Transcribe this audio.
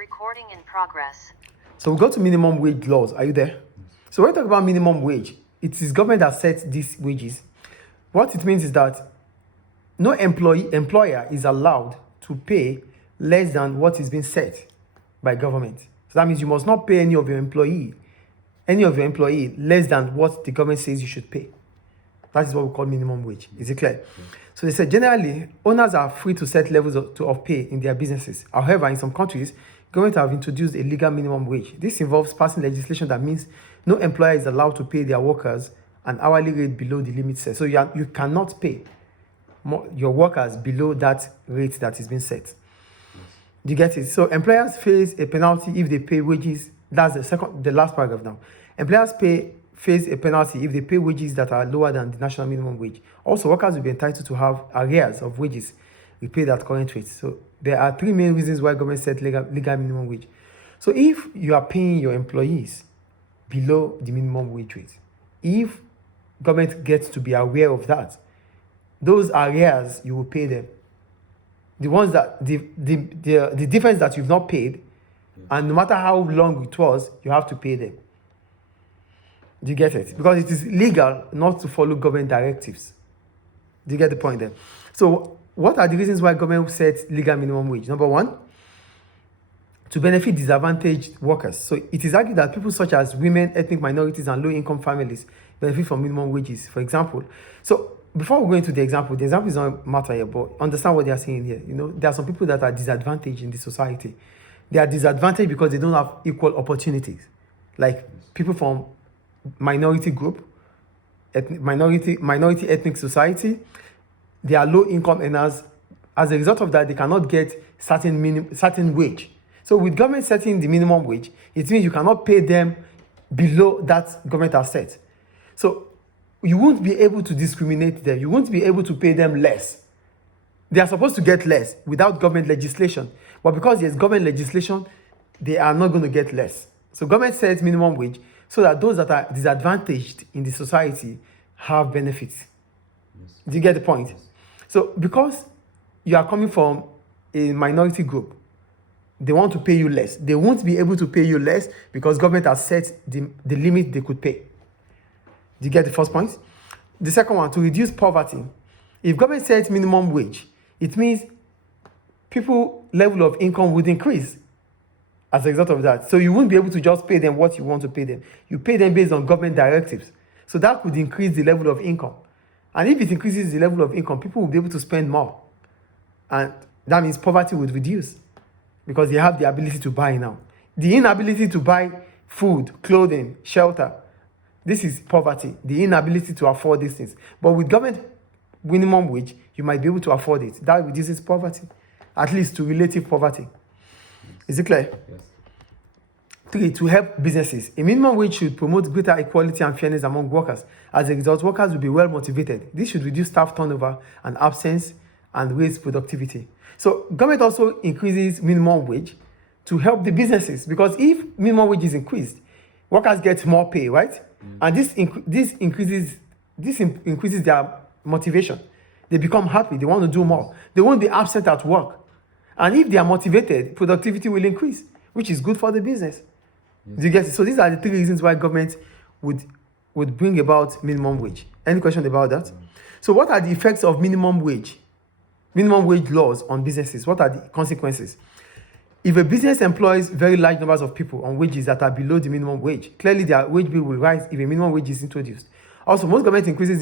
Recording in progress. So we go to minimum wage laws. Are you there? So when we talk about minimum wage, it is government that sets these wages. What it means is that no employer is allowed to pay less than what is being set by government. So that means you must not pay any of your employee less than what the government says you should pay. That is what we call minimum wage. Is it clear? So they said generally owners are free to set levels of pay in their businesses. However, in some countries, government have introduced a legal minimum wage. This involves passing legislation that means no employer is allowed to pay their workers an hourly rate below the limit set. So you cannot pay your workers below that rate that is being set. Do you get it? So employers face a penalty if they pay wages. That's the last paragraph now. Employers face a penalty if they pay wages that are lower than the national minimum wage. Also, workers will be entitled to have arrears of wages repaid at current rates. So there are three main reasons why government set legal minimum wage. So if you are paying your employees below the minimum wage rate, if government gets to be aware of that, those arrears you will pay them. The ones that the difference that you've not paid, and no matter how long it was, you have to pay them. Do you get it? Because it is legal not to follow government directives. Do you get the point there? So what are the reasons why government sets legal minimum wage? Number one, to benefit disadvantaged workers. So it is argued that people such as women, ethnic minorities, and low-income families benefit from minimum wages, for example. So before we go into the example is not matter here, but understand what they are saying here. There are some people that are disadvantaged in the society. They are disadvantaged because they don't have equal opportunities. Like people from minority group, minority ethnic society, they are low income earners. As a result of that, they cannot get certain wage. So with government setting the minimum wage, it means you cannot pay them below that government has set. So you won't be able to discriminate them. You won't be able to pay them less. They are supposed to get less without government legislation. But because there's government legislation, they are not going to get less. So government sets minimum wage so that those that are disadvantaged in the society have benefits. Yes. Do you get the point? Yes. So because you are coming from a minority group, they want to pay you less. They won't be able to pay you less because government has set the limit they could pay. Do you get the first point? The second one, to reduce poverty. If government sets minimum wage, it means people's level of income would increase as a result of that. So you won't be able to just pay them what you want to pay them. You pay them based on government directives. So that could increase the level of income. And if it increases the level of income, people will be able to spend more. And that means poverty would reduce because they have the ability to buy now. The inability to buy food, clothing, shelter, this is poverty, the inability to afford these things. But with government minimum wage, you might be able to afford it. That reduces poverty, at least to relative poverty. Is it clear? Yes. 3, to help businesses. A minimum wage should promote greater equality and fairness among workers. As a result, workers will be well motivated. This should reduce staff turnover and absence and raise productivity. So government also increases minimum wage to help the businesses, because if minimum wage is increased, workers get more pay, right? And this increases their motivation. They become happy. They want to do more. They won't be absent at work. And if they are motivated, productivity will increase, which is good for the business. Yes. Do you get it? So these are the 3 reasons why government would bring about minimum wage. Any question about that? So what are the effects of minimum wage laws on businesses? What are the consequences? If a business employs very large numbers of people on wages that are below the minimum wage, clearly their wage bill will rise if a minimum wage is introduced. Also, most government increases